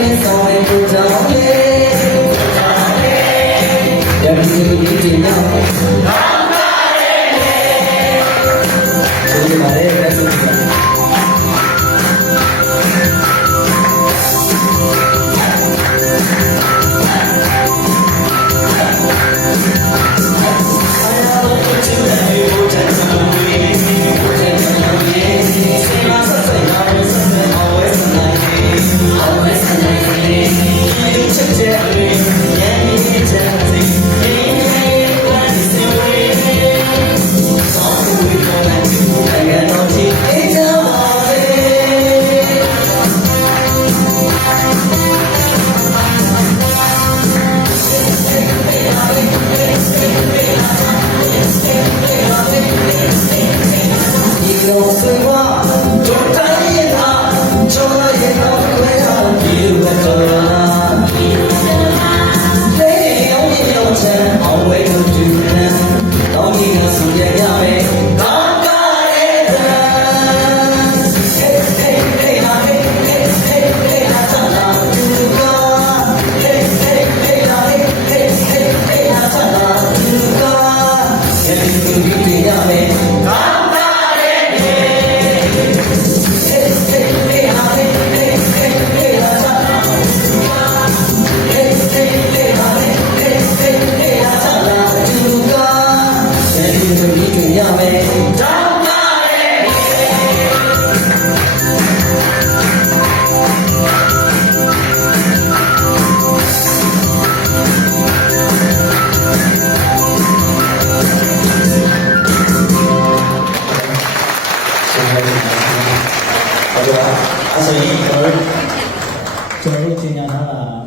Thank you. 我一会儿准备去见他了